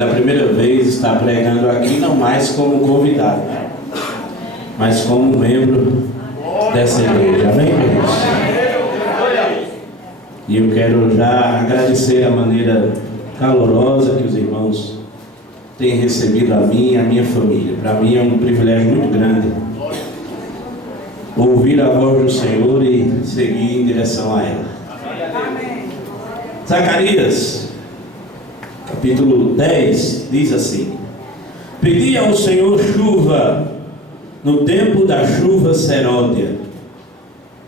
A primeira vez está pregando aqui, não mais como convidado, mas como membro dessa igreja. Amém, queridos? E eu quero já agradecer a maneira calorosa que os irmãos têm recebido a mim e a minha família. Para mim é um privilégio muito grande ouvir a voz do Senhor e seguir em direção a ela. Zacarias capítulo 10 diz assim: pedi ao Senhor chuva no tempo da chuva seródia.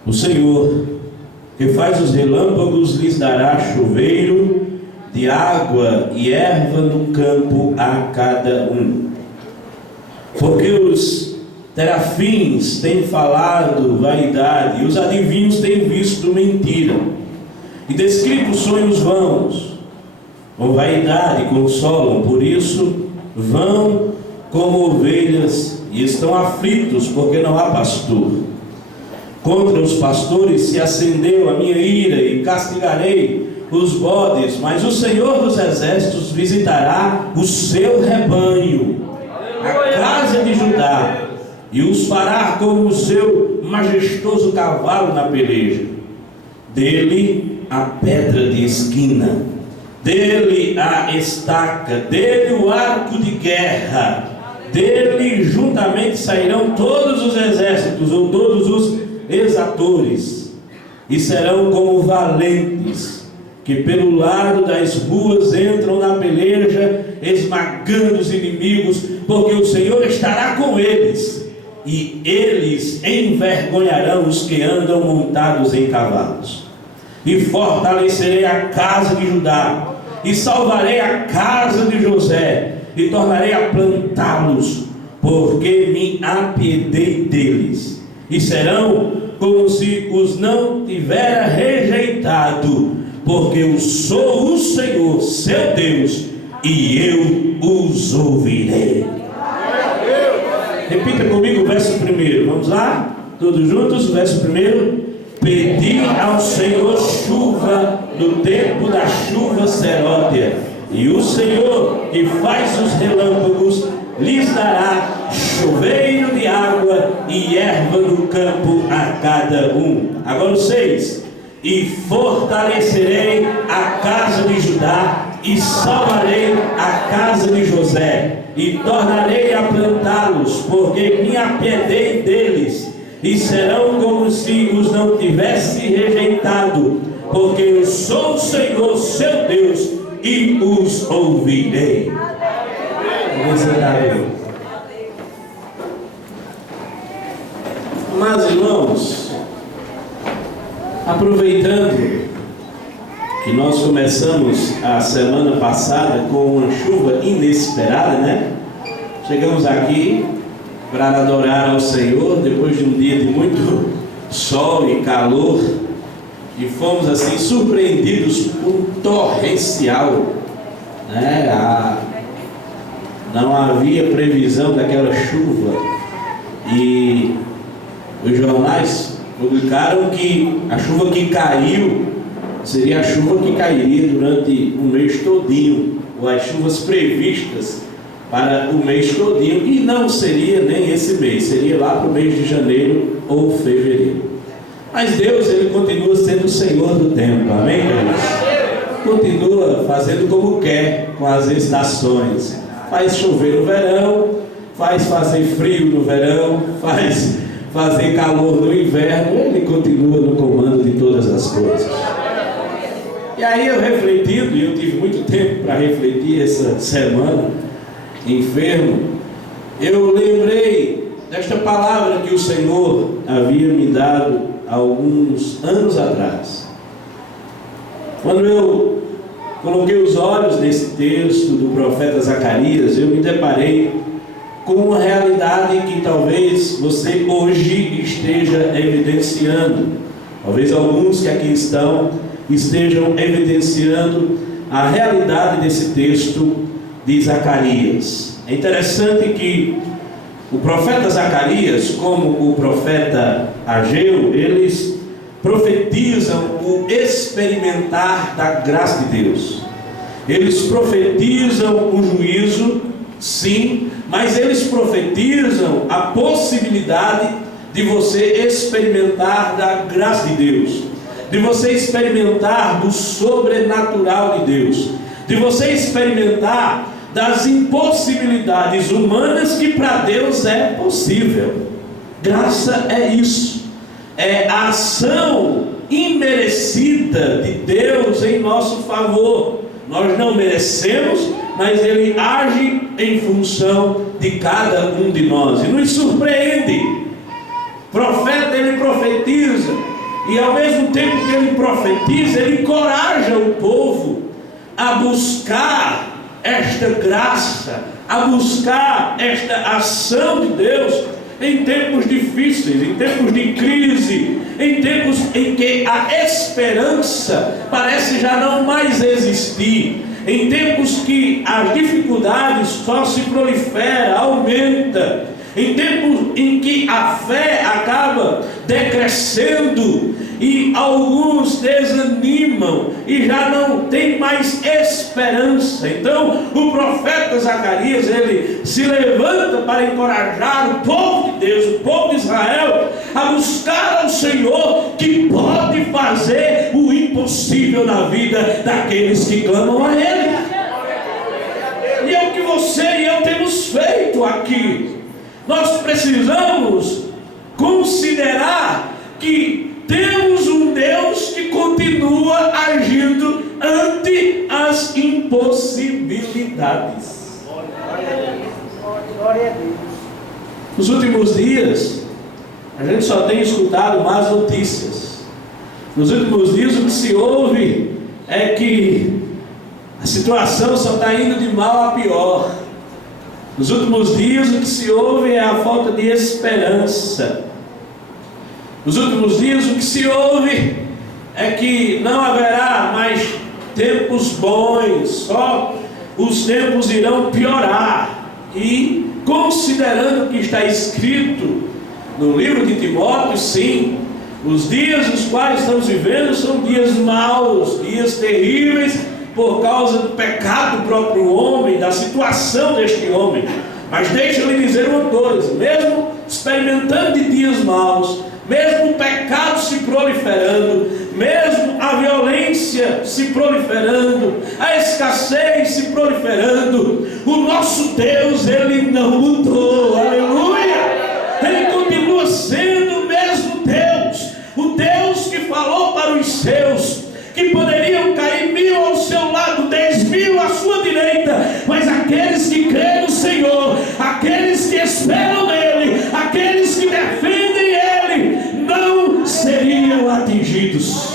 O Senhor, que faz os relâmpagos, lhes dará chuveiro de água e erva no campo a cada um. Porque os terafins têm falado vaidade, e os adivinhos têm visto mentira, e descrito sonhos vãos. Com vaidade consolam, por isso vão como ovelhas e estão aflitos, porque não há pastor. Contra os pastores se acendeu a minha ira e castigarei os bodes, mas o Senhor dos exércitos visitará o seu rebanho, a casa de Judá, e os fará como o seu majestoso cavalo na peleja. Dele a pedra de esquina, dele a estaca, dele o arco de guerra, dele juntamente sairão todos os exércitos, ou todos os exatores, e serão como valentes, que pelo lado das ruas entram na peleja, esmagando os inimigos, porque o Senhor estará com eles, e eles envergonharão os que andam montados em cavalos. E fortalecerei a casa de Judá, e salvarei a casa de José, e tornarei a plantá-los, porque me apiedei deles, e serão como se os não tivera rejeitado, porque eu sou o Senhor, seu Deus, e eu os ouvirei. Repita comigo o verso primeiro, vamos lá? Todos juntos, o verso primeiro. Pedi ao Senhor chuva no tempo da chuva seródia, e o Senhor, que faz os relâmpagos, lhes dará chuveiro de água e erva no campo a cada um. Agora o 6. E fortalecerei a casa de Judá, e salvarei a casa de José, e tornarei a plantá-los, porque me apiedei deles, e serão como se os não tivesse rejeitado, porque eu sou o Senhor, seu Deus, e os ouvirei. Mas, irmãos, aproveitando que nós começamos a semana passada com uma chuva inesperada, né? Chegamos aqui para adorar ao Senhor depois de um dia de muito sol e calor, e fomos assim surpreendidos por um torrencial, né? Não havia previsão daquela chuva, e os jornais publicaram que a chuva que caiu seria a chuva que cairia durante o mês todinho, ou as chuvas previstas para o mês todinho, e não seria nem esse mês, seria lá para o mês de janeiro ou fevereiro. Mas Deus, Ele continua sendo o Senhor do tempo, amém, queridos? Continua fazendo como quer com as estações. Faz chover no verão, faz fazer frio no verão, faz fazer calor no inverno. Ele continua no comando de todas as coisas. E aí eu refletindo, e eu tive muito tempo para refletir essa semana, enfermo, eu lembrei desta palavra que o Senhor havia me dado há alguns anos atrás. Quando eu coloquei os olhos nesse texto do profeta Zacarias, eu me deparei com uma realidade que talvez você hoje esteja evidenciando. Talvez alguns que aqui estejam evidenciando a realidade desse texto de Zacarias. É interessante que o profeta Zacarias, como o profeta Ageu, eles profetizam o experimentar da graça de Deus. Eles profetizam o juízo, sim, mas eles profetizam a possibilidade de você experimentar da graça de Deus, de você experimentar do sobrenatural de Deus, de você experimentar das impossibilidades humanas que para Deus é possível. Graça é isso, é a ação imerecida de Deus em nosso favor. Nós não merecemos, mas Ele age em função de cada um de nós e nos surpreende. Profeta, ele profetiza, e ao mesmo tempo que ele profetiza, ele encoraja o povo a buscar esta graça, a buscar esta ação de Deus em tempos difíceis, em tempos de crise, em tempos em que a esperança parece já não mais existir, em tempos que as dificuldades só se proliferam, aumenta, em tempos em que a fé acaba decrescendo e alguns desanimam e já não tem mais esperança. Então o profeta Zacarias, ele se levanta para encorajar o povo de Deus, o povo de Israel, a buscar ao Senhor, que pode fazer o impossível na vida daqueles que clamam a Ele. E é o que você e eu temos feito aqui. Nós precisamos considerar que temos um Deus que continua agindo ante as impossibilidades. Nos últimos dias, a gente só tem escutado más notícias. Nos últimos dias, o que se ouve é que a situação só está indo de mal a pior. Nos últimos dias, o que se ouve é a falta de esperança. Nos últimos dias, o que se ouve é que não haverá mais tempos bons, só os tempos irão piorar. E considerando o que está escrito no livro de Timóteo, sim, os dias nos quais estamos vivendo são dias maus, dias terríveis, por causa do pecado do próprio homem, da situação deste homem. Mas deixa eu lhe dizer uma coisa: mesmo experimentando de dias maus, mesmo o pecado se proliferando, mesmo a violência se proliferando, a escassez se proliferando, o nosso Deus, Ele não mudou, aleluia! Ele continua sendo o mesmo Deus, o Deus que falou para os seus que poderiam cair 1000 ao seu lado, 10.000 à sua direita, mas aqueles que creem no Senhor, aqueles que esperam nele, aqueles que defendem Ele, não seriam atingidos.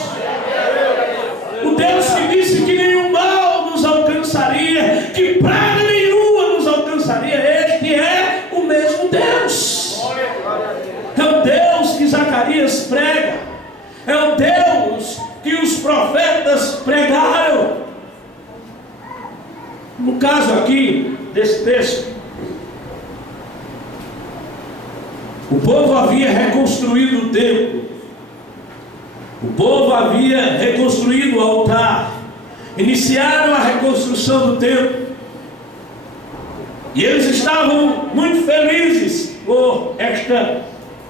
O Deus que disse que nenhum mal nos alcançaria, que praga nenhuma nos alcançaria, este é o mesmo Deus. É o Deus que Zacarias prega, é o Deus que os profetas pregaram. No caso aqui desse texto, o povo havia reconstruído o templo, o povo havia reconstruído o altar, iniciaram a reconstrução do templo, e eles estavam muito felizes por esta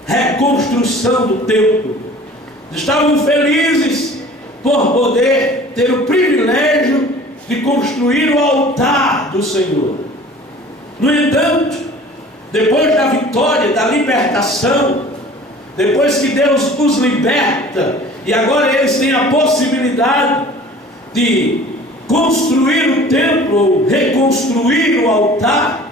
reconstrução do templo. Estavam felizes por poder ter o privilégio de construir o altar do Senhor. No entanto, depois da vitória, da libertação, depois que Deus os liberta, e agora eles têm a possibilidade de construir o templo, ou reconstruir o altar,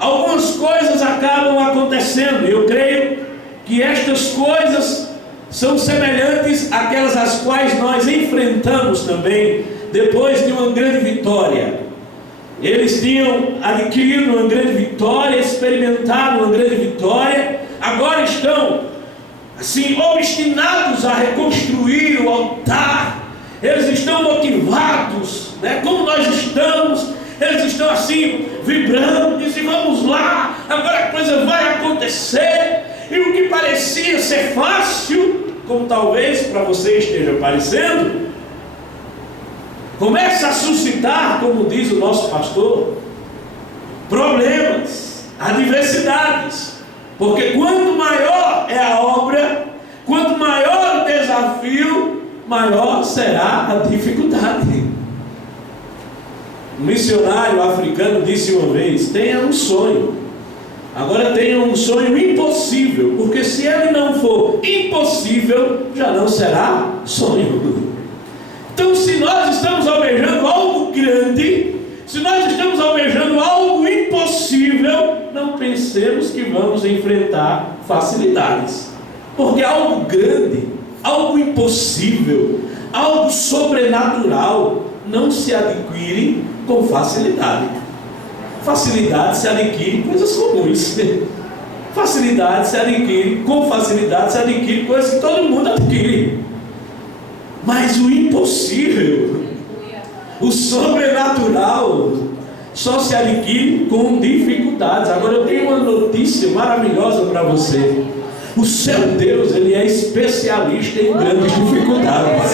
algumas coisas acabam acontecendo. Eu creio que estas coisas são semelhantes àquelas às quais nós enfrentamos também depois de uma grande vitória. Eles tinham adquirido uma grande vitória, experimentaram uma grande vitória, agora estão assim obstinados a reconstruir o altar. Eles estão motivados, como nós estamos. Eles estão assim vibrando, dizem: vamos lá, agora a coisa vai acontecer. E o que parecia ser fácil, como talvez para você esteja parecendo, começa a suscitar, como diz o nosso pastor, problemas, adversidades. Porque quanto maior é a obra, quanto maior o desafio, maior será a dificuldade. Um missionário africano disse uma vez: tenha um sonho, agora tenha um sonho impossível, porque se ele não for impossível, já não será sonho. Então, se nós estamos almejando algo grande, se nós estamos almejando algo impossível, não pensemos que vamos enfrentar facilidades, porque algo grande, algo impossível, algo sobrenatural não se adquire com facilidade. Facilidade se adquire coisas comuns. Facilidade se adquire, com facilidade se adquire coisas que todo mundo adquire. Mas o impossível, o sobrenatural, só se adquire com dificuldades. Agora eu tenho uma notícia maravilhosa para você. O seu Deus, Ele é especialista em grandes dificuldades.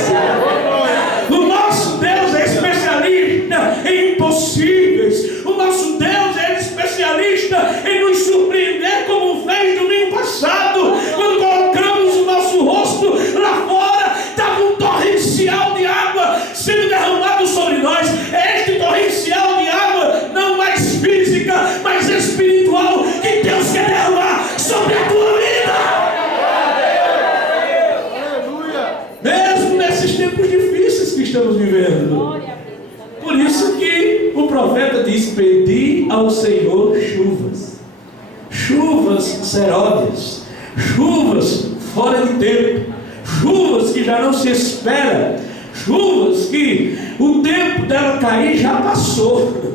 O nosso Deus é especialista em impossíveis. O nosso Deus é especialista em nos surpreender, como fez domingo passado, quando colocamos o nosso rosto lá fora, estava um torrencial de água sendo derramado sobre nós. Este torrencial de água, não mais física, mas espiritual, que Deus quer derramar sobre a tua vida. Mesmo nesses tempos difíceis que estamos vivendo. Por isso que o profeta diz: pedi ao Senhor chuvas, chuvas seródias, chuvas fora de tempo, chuvas que já não se espera, chuvas que o tempo dela cair já passou.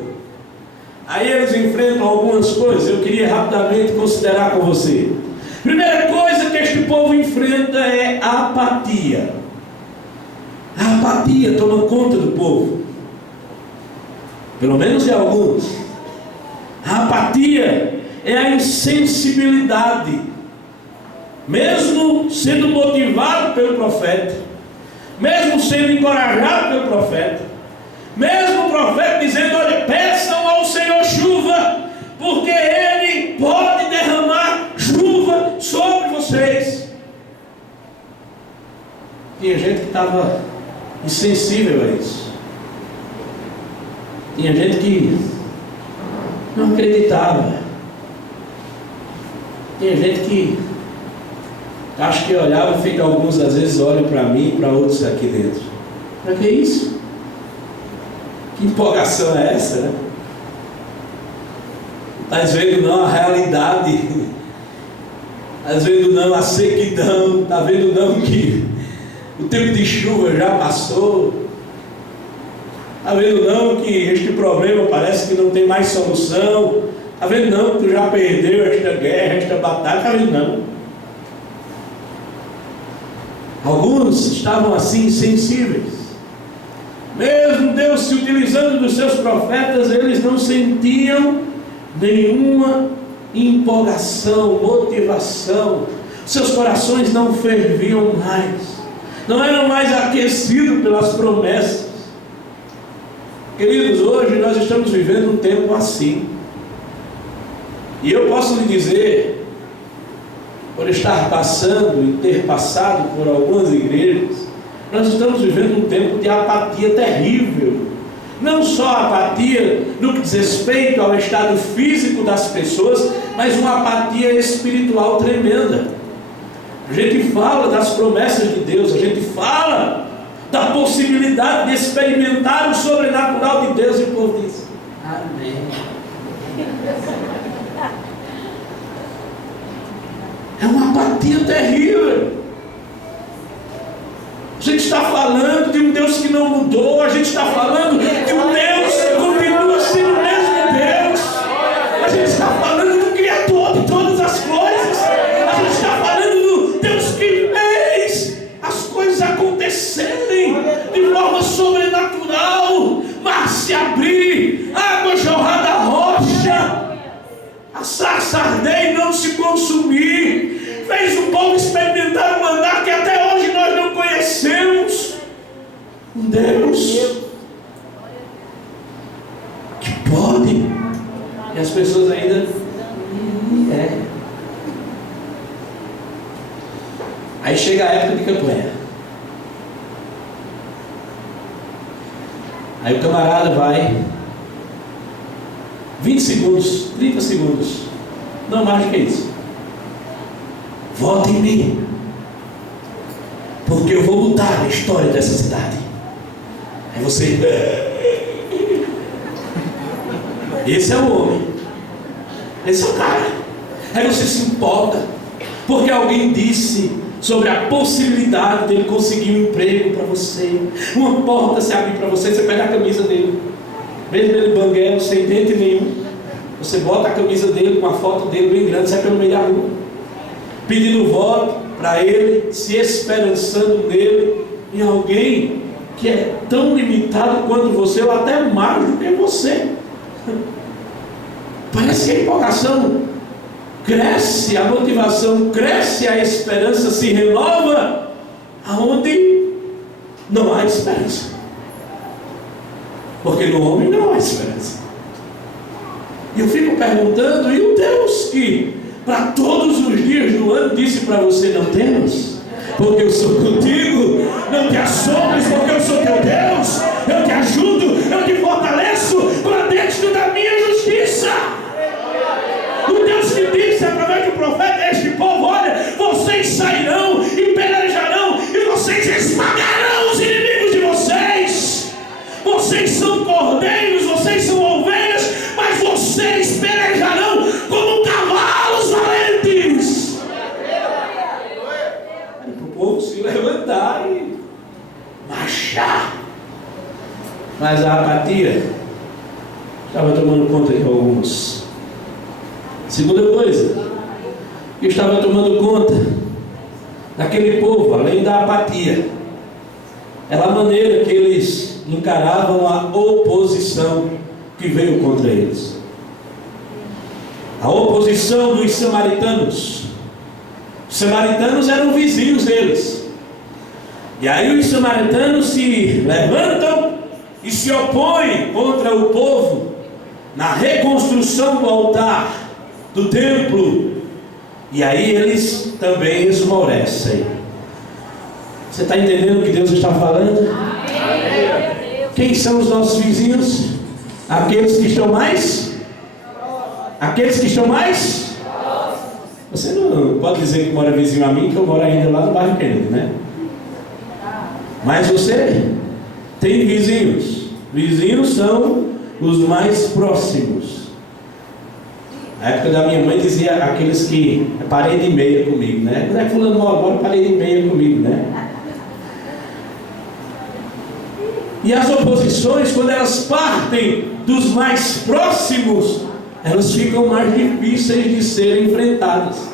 Aí eles enfrentam algumas coisas, eu queria rapidamente considerar com você. Primeira coisa que este povo enfrenta é a apatia. A apatia toma conta do povo, pelo menos de alguns. A apatia é a insensibilidade. Mesmo sendo motivado pelo profeta, mesmo sendo encorajado pelo profeta, mesmo o profeta dizendo: olha, peçam ao Senhor chuva, porque Ele pode derramar chuva sobre vocês. Tinha gente que estava insensível a isso. Tinha gente que não acreditava. Tinha gente que acho que olhava, feito alguns às vezes olham para mim e para outros aqui dentro. Para que isso? Que empolgação é essa, né? Estás vendo não a realidade? Estás vendo não a sequidão? Está vendo não que o tempo de chuva já passou? Está vendo não que este problema parece que não tem mais solução? Está vendo não que tu já perdeu esta guerra, esta batalha? Está vendo não? Alguns estavam assim insensíveis. Mesmo Deus se utilizando dos seus profetas, eles não sentiam nenhuma empolgação, motivação. Seus corações não ferviam mais, não eram mais aquecidos pelas promessas. Queridos, hoje nós estamos vivendo um tempo assim. E eu posso lhe dizer, por estar passando e ter passado por algumas igrejas, nós estamos vivendo um tempo de apatia terrível. Não só apatia no que diz respeito ao estado físico das pessoas, mas uma apatia espiritual tremenda. A gente fala das promessas de Deus, a gente fala da possibilidade de experimentar o sobrenatural de Deus, e o povo diz: amém. É uma apatia terrível. A gente está falando de um Deus que não mudou, a gente está falando de um Deus que continua sendo o mesmo Deus, a gente está falando do Criador de todas as coisas, a gente está falando do Deus que fez as coisas acontecerem de forma sobrenatural, mar se abrir, água jorrar da rocha, a sarça arder e não se consumir, fez o povo experimentar um maná que até hoje nós não conhecemos. Um Deus E as pessoas ainda... Aí chega a época de campanha. Aí o camarada vai 20 segundos, 30 segundos, não mais do que isso. Vote em mim, porque eu vou mudar a história dessa cidade. Aí você... Esse é o homem, esse é o cara. Aí você se empolga, porque alguém disse sobre a possibilidade dele conseguir um emprego para você, uma porta se abrir para você. Você pega a camisa dele, mesmo ele banguelo, sem dente nenhum, você bota a camisa dele com a foto dele bem grande, sai pelo meio da rua, pedindo voto para ele, se esperançando nele, em alguém que é tão limitado quanto você, ou até mais do que você. Parece que a empolgação cresce, a motivação cresce, a esperança se renova aonde não há esperança, porque no homem não há esperança. E eu fico perguntando, e o Deus que para todos os dias do ano disse para você: não temas, porque eu sou contigo, não te assombres, porque eu sou teu Deus, eu te ajudo, eu te fortaleço com a destra da minha justiça. O Deus que disse através do profeta a este povo: olha, vocês sairão e pelejarão, e vocês esmagarão os inimigos de vocês. Vocês são cordeiros, vocês são ovelhas, mas vocês pelejarão como cavalos valentes. Para o povo se levantar e marchar. Mas a apatia estava tomando conta de alguns. Segunda coisa que estava tomando conta daquele povo, além da apatia, era a maneira que eles encaravam a oposição que veio contra eles. A oposição dos samaritanos. Os samaritanos eram vizinhos deles. E aí os samaritanos se levantam e se opõem contra o povo na reconstrução do altar, do templo. E aí eles também esmorecem. Você está entendendo o que Deus está falando? Quem são os nossos vizinhos? Aqueles que estão mais? Aqueles que estão mais? Você não pode dizer que mora vizinho a mim, que eu moro ainda lá no bairro Kennedy, né? Mas você tem vizinhos. Vizinhos são os mais próximos. Na época da minha mãe dizia aqueles que é parede e meia comigo, né? Quando é que fulano mora parede e meia comigo, né? E as oposições, quando elas partem dos mais próximos, elas ficam mais difíceis de serem enfrentadas.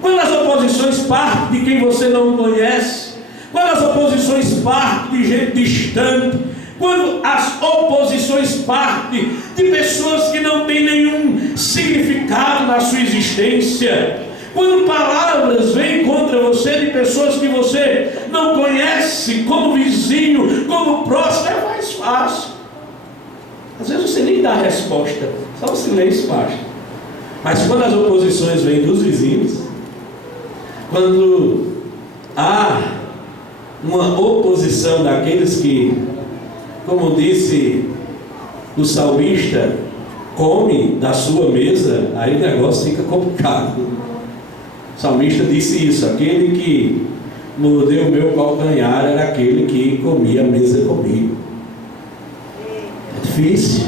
Quando as oposições partem de quem você não conhece, quando as oposições partem de gente distante, quando as oposições partem de pessoas que não têm nenhum significado na sua existência, quando palavras vêm contra você de pessoas que você não conhece, como vizinho, como próximo, é mais fácil. Às vezes você nem dá a resposta, só o silêncio basta. Mas quando as oposições vêm dos vizinhos, quando há uma oposição daqueles que, como disse o salmista, come da sua mesa, aí o negócio fica complicado. O salmista disse isso: aquele que mordeu o meu calcanhar era aquele que comia a mesa comigo. É difícil.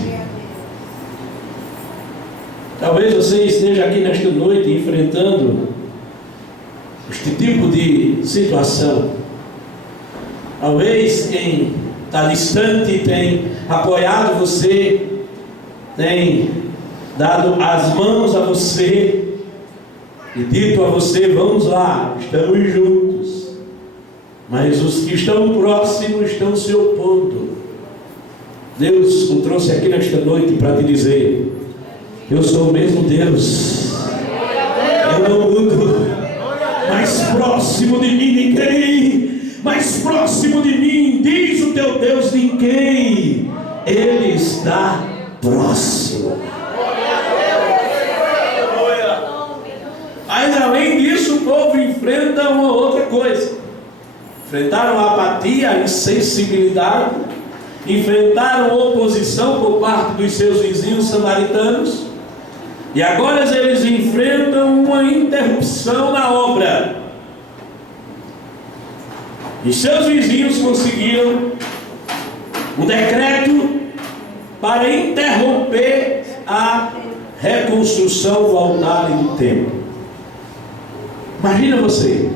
Talvez você esteja aqui nesta noite enfrentando este tipo de situação. Talvez quem está distante tem apoiado você, tem dado as mãos a você e dito a você: vamos lá, estamos juntos. Mas os que estão próximos estão se opondo. Deus o trouxe aqui nesta noite para te dizer: eu sou o mesmo Deus, eu não mudo. Mais próximo de mim ninguém, mais próximo de mim, diz o teu Deus, ninguém. Ele está próximo. povo enfrenta uma outra coisa. Enfrentaram a apatia, a insensibilidade, enfrentaram oposição por parte dos seus vizinhos samaritanos, e agora eles enfrentam uma interrupção na obra. E seus vizinhos conseguiram um decreto para interromper a reconstrução do altar e do templo. Imagina você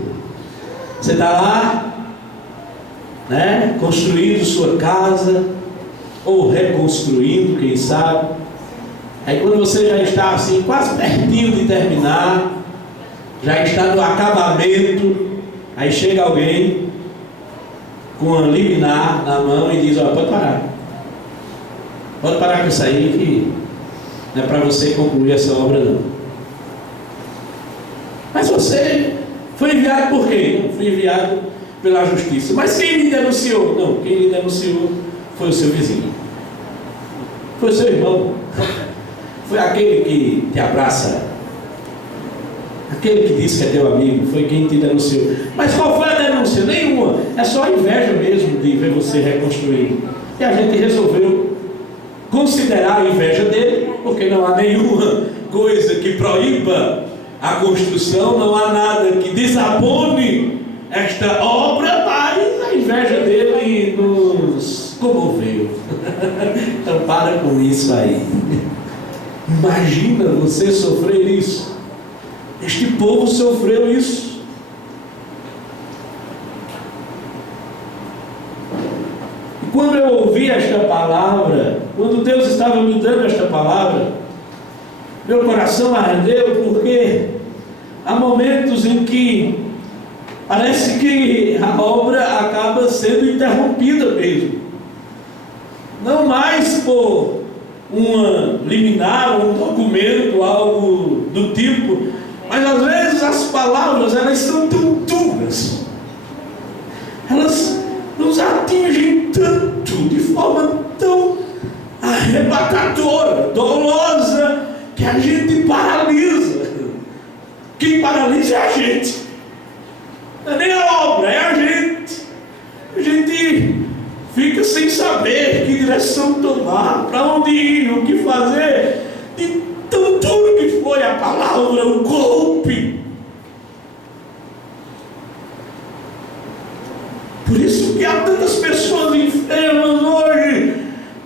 está lá, né, construindo sua casa, ou reconstruindo, quem sabe. Aí quando você já está assim, quase pertinho de terminar, já está no acabamento, aí chega alguém com uma liminar na mão e diz: ó, pode parar com isso aí, que não é para você concluir essa obra não. Mas você foi enviado por quem? Não, fui enviado pela justiça. Mas quem lhe denunciou? Não, quem lhe denunciou foi o seu vizinho, foi o seu irmão, foi aquele que te abraça, aquele que disse que é teu amigo, foi quem te denunciou. Mas qual foi a denúncia? Nenhuma. É só a inveja mesmo de ver você reconstruir. E a gente resolveu considerar a inveja dele, porque não há nenhuma coisa que proíba a construção, não há nada que desabone esta obra, mas a inveja dele nos comoveu. Então para com isso aí. Imagina você sofrer isso. Este povo sofreu isso. E quando eu ouvi esta palavra, quando Deus estava me dando esta palavra, meu coração ardeu, porque há momentos em que parece que a obra acaba sendo interrompida mesmo. Não mais por uma liminar, um documento, algo do tipo, mas às vezes as palavras, elas são tão duras, elas nos atingem tanto, de forma tão arrebatadora, dolorosa, que a gente paralisa. Quem paralisa é a gente, não é nem a obra, é a gente. A gente fica sem saber que direção tomar, para onde ir, o que fazer, de tão duro que foi a palavra, o golpe. Por isso que há tantas pessoas enfermas hoje.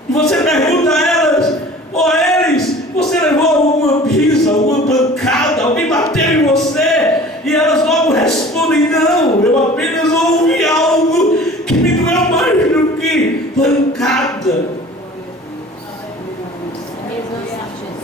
Você pergunta a elas, ou a eles: você levou alguma pisa, alguma pancada, alguém bateu em você? E elas logo respondem: não, eu apenas ouvi algo que me doeu mais do que pancada.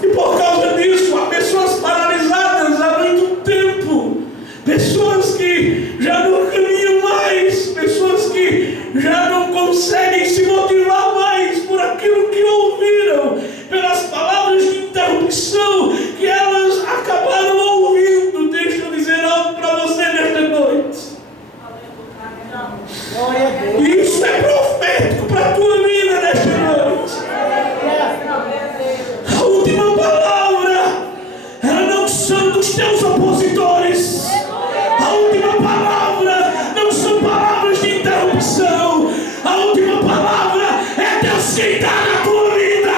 E por causa disso, há pessoas paralisadas há muito tempo, pessoas que já não caminham mais, pessoas que já não conseguem se motivar mais por aquilo que ouviram, pelas palavras de interrupção que elas acabaram ouvindo. Deixa eu dizer algo para você nesta noite. Isso é profético para a tua vida nesta noite. A última palavra, ela não são dos teus opositores. A última palavra não são palavras de interrupção. A última palavra é Deus quem dá na tua vida.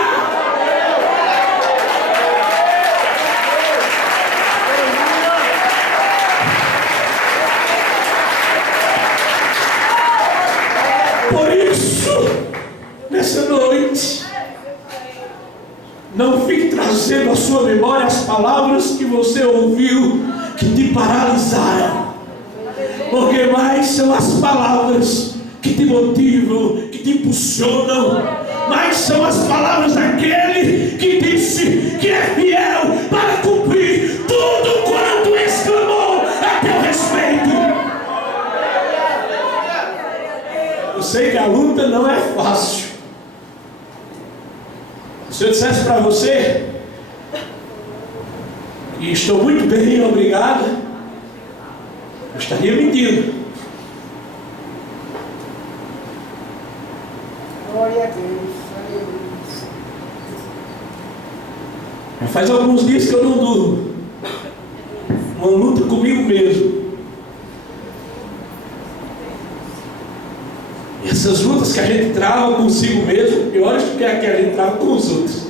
Por isso, nessa noite, não fique trazendo à sua memória as palavras que você ouviu, que te paralisaram, porque mais são as palavras que te motivam, que te impulsionam, mais são as palavras daquele que disse que é fiel para cumprir tudo quanto exclamou a teu respeito. Eu sei que a luta não é fácil. Se eu dissesse para você que estou muito bem, obrigado, eu estaria mentindo. Glória a Deus, aleluia. Já faz alguns dias que eu não durmo. uma luta comigo mesmo. E essas lutas que a gente trava consigo mesmo, piores do que a que a gente trava com os outros.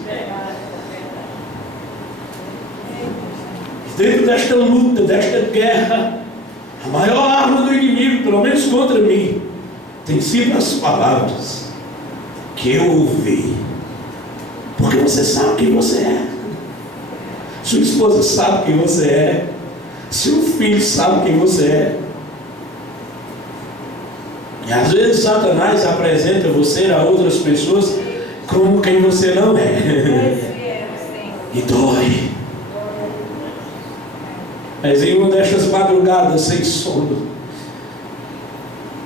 Dentro desta luta, desta guerra, a maior arma do inimigo, pelo menos contra mim, tem sido as palavras que eu ouvi. Porque você sabe quem você é. Sua esposa sabe quem você é. Seu filho sabe quem você é. E às vezes Satanás apresenta você a outras pessoas como quem você não é. E dói. Mas em uma destas madrugadas sem sono,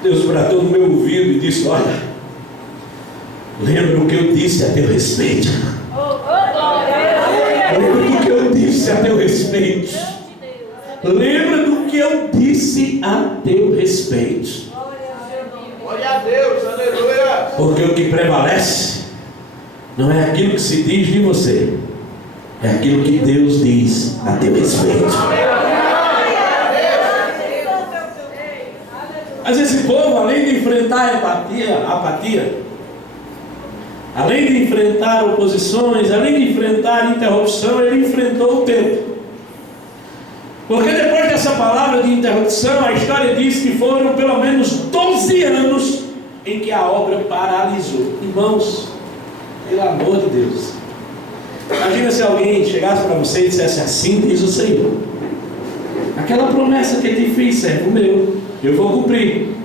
Deus bradou no meu ouvido e disse: olha, lembra do que eu disse a teu respeito. Lembra do que eu disse a teu respeito. Lembra do que eu disse a teu respeito. Glória a Deus, aleluia. Porque o que prevalece não é aquilo que se diz de você, é aquilo que Deus diz a teu respeito. Mas esse povo, além de enfrentar a apatia, além de enfrentar oposições, além de enfrentar interrupção, ele enfrentou o tempo. Porque depois dessa palavra de interrupção, a história diz que foram pelo menos 12 anos em que a obra paralisou. Irmãos, pelo amor de Deus, imagina se alguém chegasse para você e dissesse: assim diz o Senhor, aquela promessa que eu te fiz, servo meu, eu vou cumprir,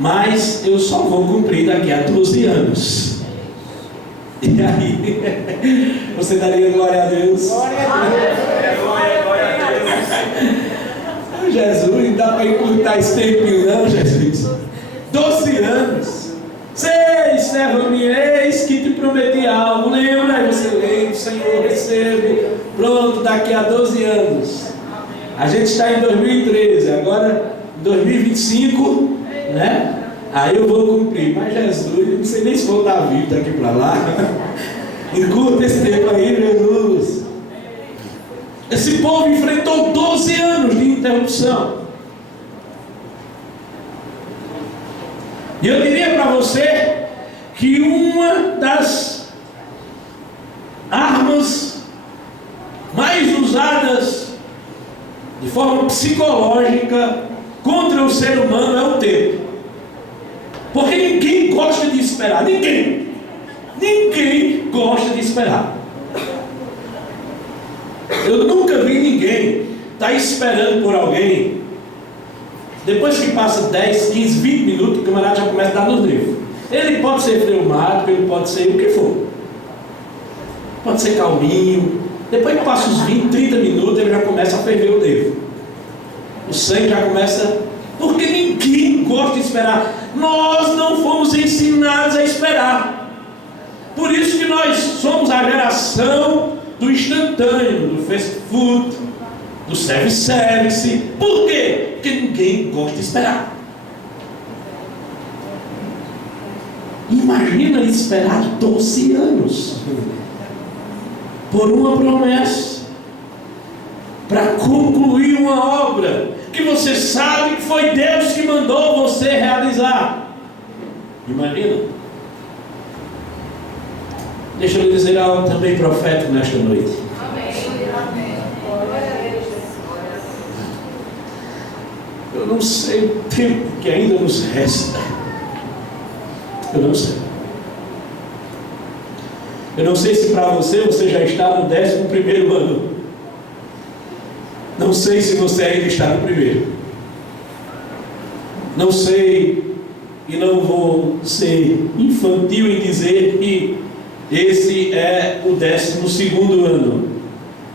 mas eu só vou cumprir daqui a 12 anos. E aí, você daria glória a Deus? Glória a Deus. Glória a Deus. Jesus, não dá para encurtar esse tempinho não, Jesus. 12 anos. Sei, servo meu, eis que te prometi algo. Lembra? Aí você lembra, Senhor, recebe. Pronto, daqui a 12 anos. A gente está em 2013, agora 2025, né? Aí eu vou cumprir. Mas Jesus, não sei nem se vou estar vivo daqui para lá. Encurta esse tempo aí, Jesus. Esse povo enfrentou 12 anos de interrupção. E eu diria para você que uma das armas mais usadas de forma psicológica contra o ser humano é o tempo. Porque ninguém gosta de esperar. Ninguém gosta de esperar. Eu nunca vi ninguém estar esperando por alguém. Depois que passa 10, 15, 20 minutos, o camarada já começa a dar nos nervos. Ele pode ser fleumático, ele pode ser o que for. Pode ser calminho. Depois que passa os 20, 30 minutos, ele já começa a ferver o nervo. O sangue já começa... Porque ninguém gosta de esperar. Nós não fomos ensinados a esperar. Por isso que nós somos a geração do instantâneo, do fast food, do service. Por quê? Porque ninguém gosta de esperar. Imagina esperar 12 anos por uma promessa para concluir uma obra que você sabe que foi Deus que mandou você realizar. Imagina. Deixa eu lhe dizer algo também profético nesta noite. Eu não sei o tempo que ainda nos resta. Eu não sei. Eu não sei se para você já está no 11º ano. Não sei se você ainda está no primeiro. Não sei, e não vou ser infantil em dizer que esse é o 12º ano,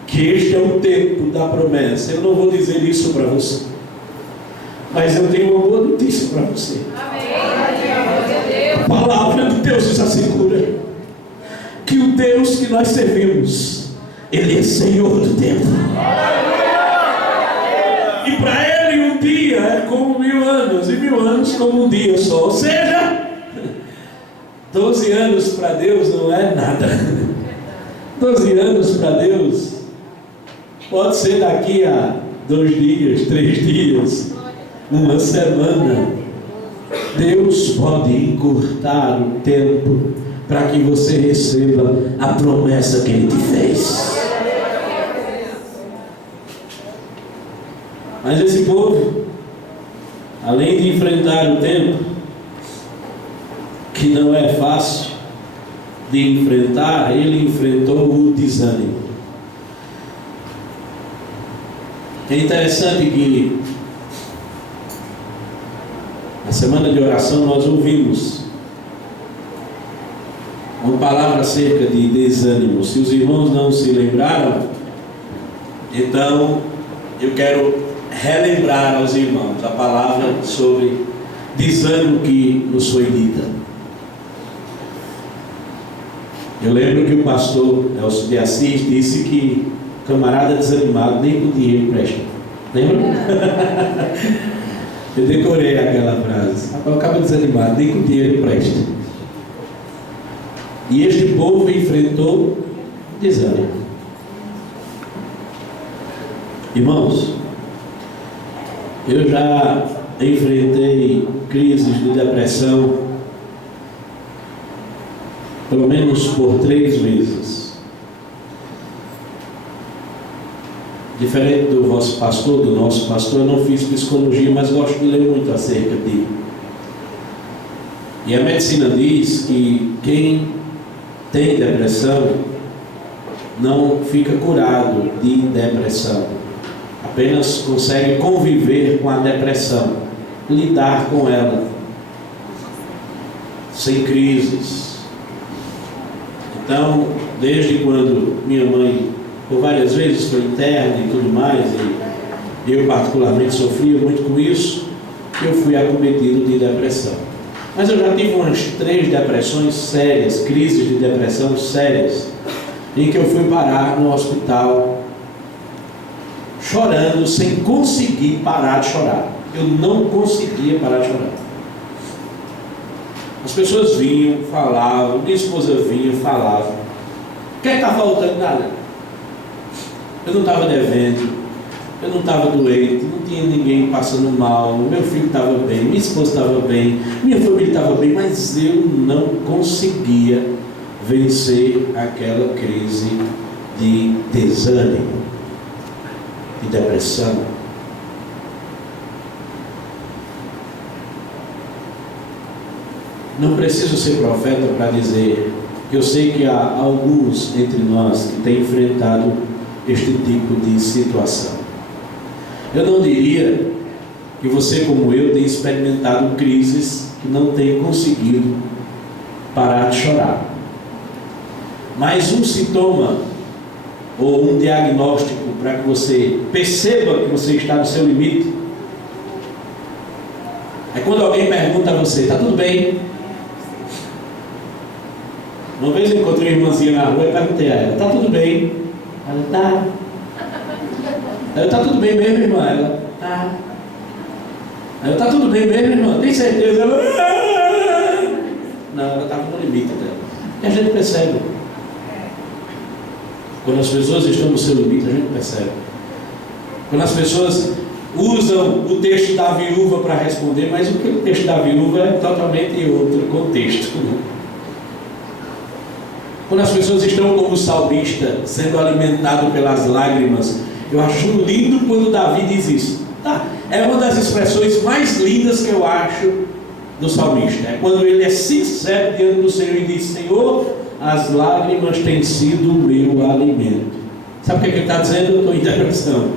que este é o tempo da promessa. Eu não vou dizer isso para você, mas eu tenho uma boa notícia para você. A palavra de Deus nos assegura que o Deus que nós servimos, Ele é Senhor do tempo. E para Ele um dia é como 1000 anos, e 1000 anos como um dia só. Ou seja, 12 anos para Deus não é nada. 12 anos para Deus pode ser daqui a 2 dias, 3 dias, uma semana. Deus pode encurtar o tempo para que você receba a promessa que Ele te fez. Mas esse povo, além de enfrentar o tempo, que não é fácil de enfrentar, ele enfrentou o desânimo. É interessante que na semana de oração nós ouvimos uma palavra acerca de desânimo. Se os irmãos não se lembraram, então eu quero relembrar aos irmãos a palavra sobre desânimo que nos foi dita. Eu lembro que o pastor Elcio de Assis disse que camarada desanimado nem com dinheiro presta. Lembra? Eu decorei aquela frase. Acaba desanimado, nem com dinheiro presta. E este povo enfrentou desânimo. Irmãos, eu já enfrentei crises de depressão pelo menos por 3 vezes. Diferente do vosso pastor, do nosso pastor, eu não fiz psicologia, mas gosto de ler muito acerca dele. E a medicina diz que quem tem depressão não fica curado de depressão, apenas consegue conviver com a depressão, lidar com ela, sem crises. Então, desde quando minha mãe, por várias vezes, foi interna e tudo mais, e eu particularmente sofria muito com isso, eu fui acometido de depressão. Mas eu já tive umas 3 depressões sérias, crises de depressão sérias, em que eu fui parar no hospital, chorando, sem conseguir parar de chorar. Eu não conseguia parar de chorar. As pessoas vinham, falavam, minha esposa vinha, falava. O que é que está faltando? Nada. Eu não estava devendo, eu não estava doente, não tinha ninguém passando mal, meu filho estava bem, minha esposa estava bem, minha família estava bem, mas eu não conseguia vencer aquela crise de desânimo, de depressão. Não preciso ser profeta para dizer que eu sei que há alguns entre nós que têm enfrentado este tipo de situação. Eu não diria que você, como eu, tem experimentado crises que não tem conseguido parar de chorar. Mas um sintoma ou um diagnóstico para que você perceba que você está no seu limite é quando alguém pergunta a você: está tudo bem? Uma vez eu encontrei uma irmãzinha na rua e perguntei a ela: está tudo bem? Ela: tá. Ela: está tudo bem mesmo, irmã? Ela: tá. Ela: está tudo bem mesmo, irmã? Tem certeza? Ela: não, ela estava no limite dela. E a gente percebe. Quando as pessoas estão no seu limite, a gente percebe. Quando as pessoas usam o texto da viúva para responder, mas o texto da viúva é totalmente outro contexto. Quando as pessoas estão como o salmista, sendo alimentado pelas lágrimas, eu acho lindo quando Davi diz isso. Tá? É uma das expressões mais lindas que eu acho do salmista. É quando ele é sincero diante do Senhor e diz: Senhor, as lágrimas têm sido o meu alimento. Sabe o que ele está dizendo? Eu estou em depressão.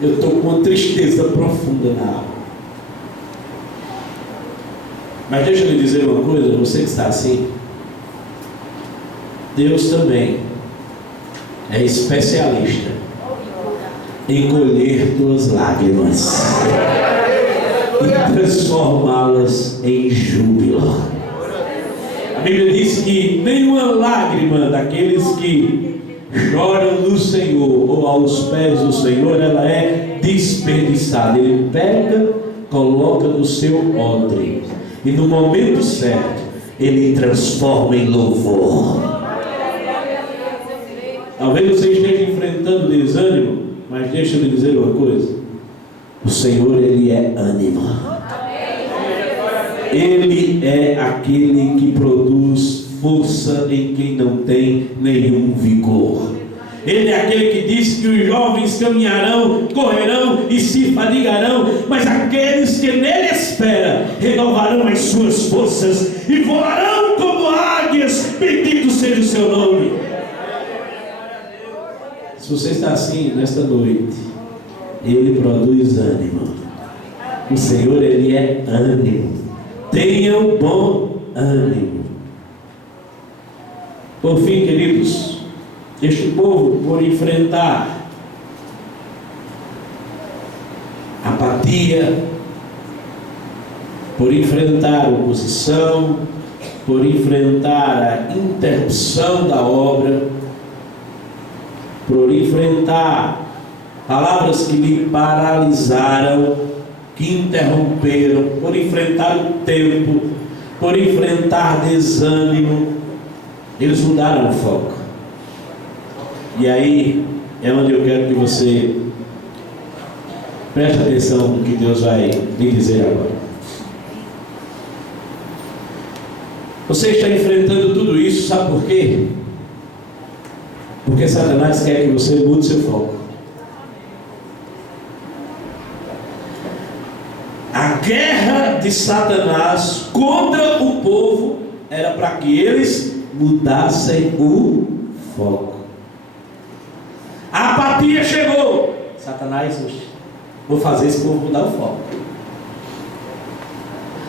Eu estou com uma tristeza profunda na alma. Mas deixa eu lhe dizer uma coisa, você que está assim, Deus também é especialista em colher tuas lágrimas e transformá-las em júbilo. A Bíblia diz que nenhuma lágrima daqueles que choram no Senhor ou aos pés do Senhor, ela é desperdiçada. Ele pega, coloca no seu odre e no momento certo Ele transforma em louvor. Talvez você esteja enfrentando desânimo, mas deixa eu lhe dizer uma coisa: O Senhor, Ele é ânimo. Ele é aquele que produz força em quem não tem nenhum vigor. Ele é aquele que disse que os jovens caminharão, correrão e se fadigarão, mas aqueles que nele esperam renovarão as suas forças e voarão como águias. Bendito seja o seu nome. Se você está assim nesta noite, Ele produz ânimo. O Senhor, Ele é ânimo. Tenha um bom ânimo. Por fim, queridos, este povo, por enfrentar apatia, por enfrentar oposição, por enfrentar a interrupção da obra, por enfrentar palavras que lhe paralisaram, que interromperam, por enfrentar o tempo, por enfrentar desânimo, eles mudaram o foco. E aí é onde eu quero que você preste atenção no que Deus vai lhe dizer agora. Você está enfrentando tudo isso, sabe por quê? Porque Satanás quer que você mude seu foco. A guerra de Satanás contra o povo era para que eles mudassem o foco. A apatia chegou. Satanás, vou fazer esse povo mudar o foco.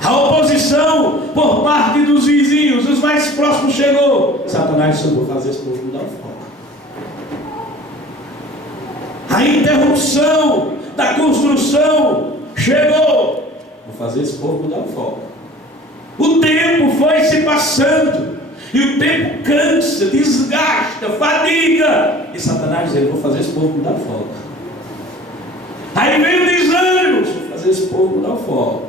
A oposição por parte dos vizinhos, os mais próximos, chegou. Satanás, vou fazer esse povo mudar o foco. A interrupção da construção chegou. Vou fazer esse povo mudar o foco. O tempo foi se passando. E o tempo cansa, desgasta, fadiga. E Satanás diz: vou fazer esse povo mudar o foco. Aí vem o desânimo. Vou fazer esse povo mudar o foco.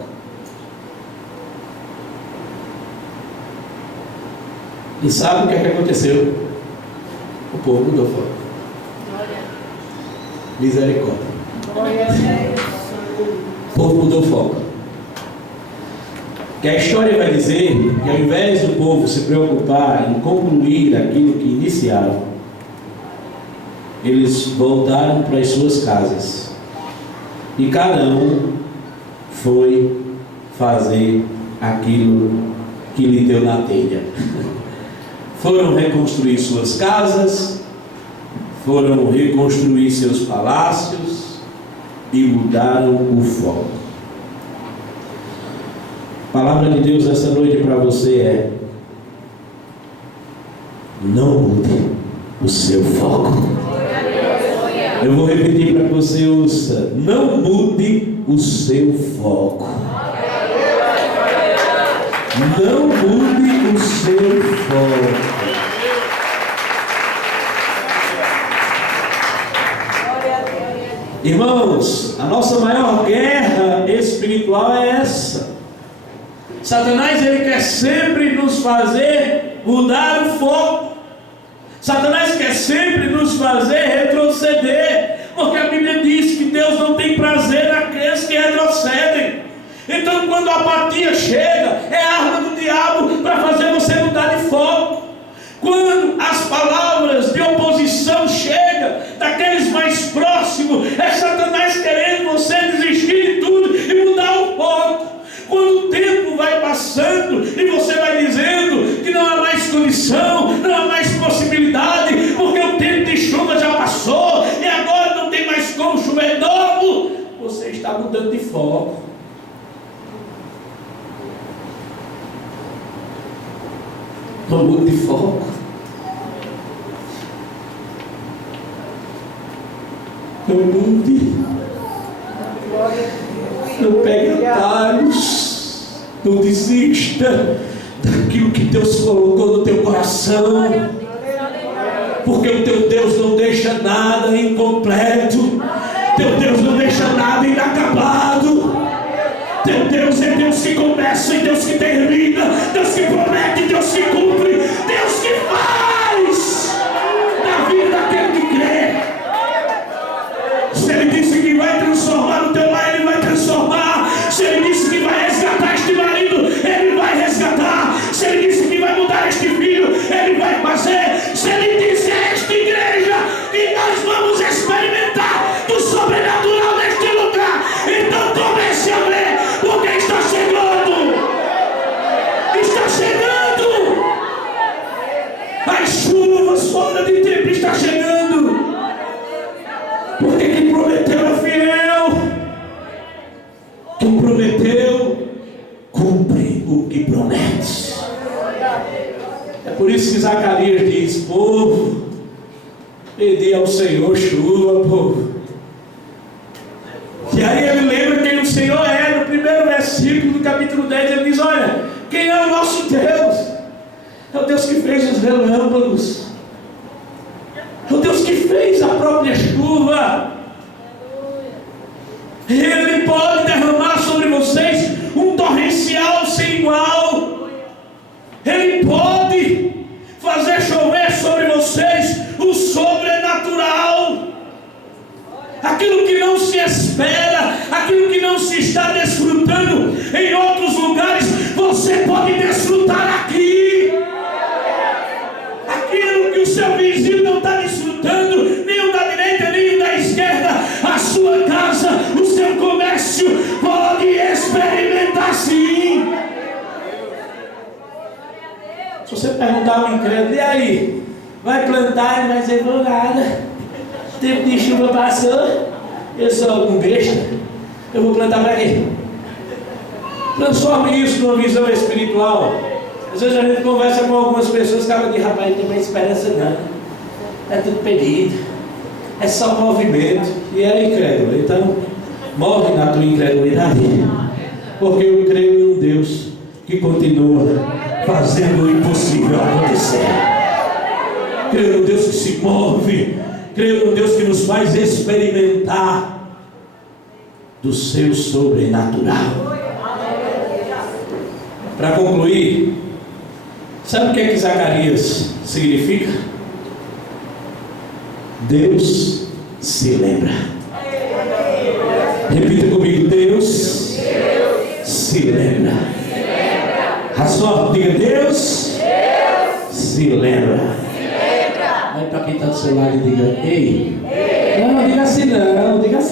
E sabe o que é que aconteceu? O povo mudou o foco. Misericórdia. O povo mudou o foco. Que a história vai dizer que ao invés do povo se preocupar em concluir aquilo que iniciaram, eles voltaram para as suas casas. E cada um foi fazer aquilo que lhe deu na telha. Foram reconstruir suas casas, foram reconstruir seus palácios e mudaram o foco. A palavra de Deus essa noite para você é: não mude o seu foco. Eu vou repetir para que você ouça: não mude o seu foco. Não mude o seu foco. Irmãos, a nossa maior guerra espiritual é essa. Satanás, ele quer sempre nos fazer mudar o foco. Satanás quer sempre nos fazer retroceder, porque a Bíblia diz que Deus não tem prazer naqueles que retrocedem. Então, quando a apatia chega, é a arma do diabo para fazer você mudar de foco. Quando as palavras de oposição chegam daqueles mais próximos, é Satanás querendo você desistir de tudo e mudar o foco. Quando o tempo vai passando e você vai dizendo que não há mais condição, não há mais possibilidade, porque o tempo de chuva já passou e agora não tem mais como chover novo, você está mudando de foco. Não mude de foco. Não mude. Não pegue atalhos. Não desista daquilo que Deus colocou no teu coração. Porque o teu Deus não deixa nada incompleto. Teu Deus não deixa nada inacabado. Teu Deus é Deus que começa e Deus que termina. Deus que promete e Deus que cumpre. Deus que faz na vida daquele que crê. Se Ele disse que vai transformar o teu lar, Ele Porque quem prometeu é fiel. Quem prometeu, cumpre o que promete. É por isso que Zacarias diz: povo, pedi ao Senhor chuva, povo. E aí ele lembra quem o Senhor é. No primeiro versículo do capítulo 10 ele diz: olha, quem é o nosso Deus? É o Deus que fez os relâmpagos, é o Deus que fez a própria chuva. Ele pode derramar sobre vocês um torrencial sem igual. Ele pode fazer chover sobre vocês o sobrenatural. Aquilo que não se espera, aquilo que não se está desfrutando em outros lugares, você pode desfrutar aqui. Aquilo que o seu vizinho não está desfrutando, nem o da direita, nem o da esquerda, a sua casa, o seu comércio pode experimentar sim. Se você perguntar ao incrédulo: e aí, vai plantar? Ele vai dizer: vou nada, o tempo de chuva passou, eu sou um besta, eu vou plantar para quê? Transforme isso numa visão espiritual. Às vezes a gente conversa com algumas pessoas que acabam de: rapaz, não tem mais esperança não, é tudo perdido, é só movimento. E é incrédulo. Então morre na tua incredulidade, porque eu creio em um Deus que continua fazendo o impossível acontecer. Creio no Deus que se move, creio no Deus que nos faz experimentar do seu sobrenatural. Para concluir, sabe o que é que Zacarias significa? Deus se lembra. Repita comigo: Deus se lembra. A sua, diga: Deus se lembra. Aí para quem está do seu lado, diga: ei. Não, diga assim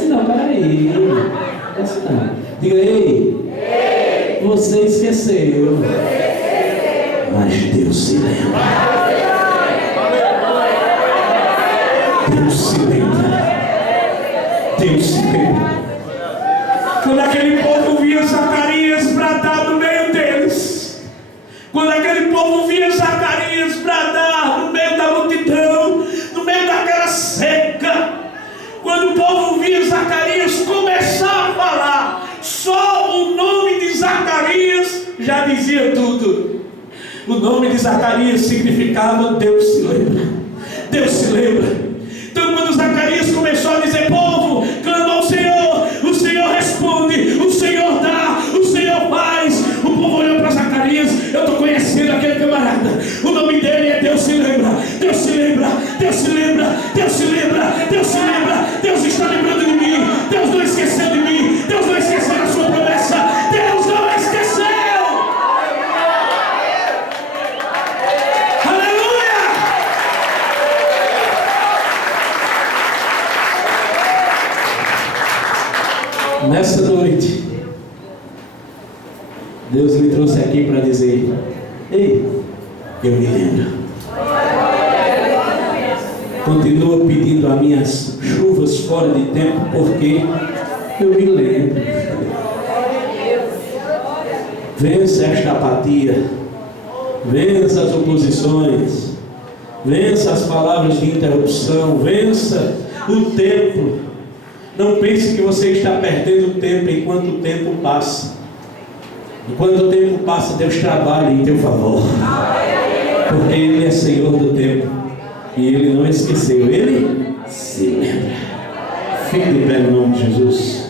não, peraí. Diga assim não. Diga: ei. Você esqueceu. Mas Deus se lembra. Deus se lembra. Deus se lembra. Quando aquele povo via Zacarias bradar no meio deles, quando aquele povo via Zacarias bradar no meio da multidão, no meio daquela seca, quando o povo via Zacarias começar a falar, só o nome de Zacarias já dizia tudo. O nome de Zacarias significava: Deus se lembra. Deus se lembra. Então quando Zacarias começou a dizer: povo, clama ao Senhor, o Senhor responde, o Senhor dá, o Senhor faz. O povo olhou para Zacarias: eu estou conhecendo aquele camarada, o nome dele é Deus se lembra. Deus se lembra, Deus se lembra, Deus se lembra, Deus se lembra. Deus está lembrando de mim, Deus não esqueceu de mim, Deus não esqueceu da sua promessa, Deus não esqueceu. Nessa noite, Deus me trouxe aqui para dizer: ei, eu me lembro. Continua pedindo as minhas chuvas fora de tempo, porque eu me lembro. Vença esta apatia, vença as oposições, vença as palavras de interrupção, vença o tempo. Não pense que você está perdendo tempo enquanto o tempo passa. Enquanto o tempo passa, Deus trabalha em teu favor, porque Ele é Senhor do tempo e Ele não esqueceu, Ele se lembra. Fique de pé no nome de Jesus.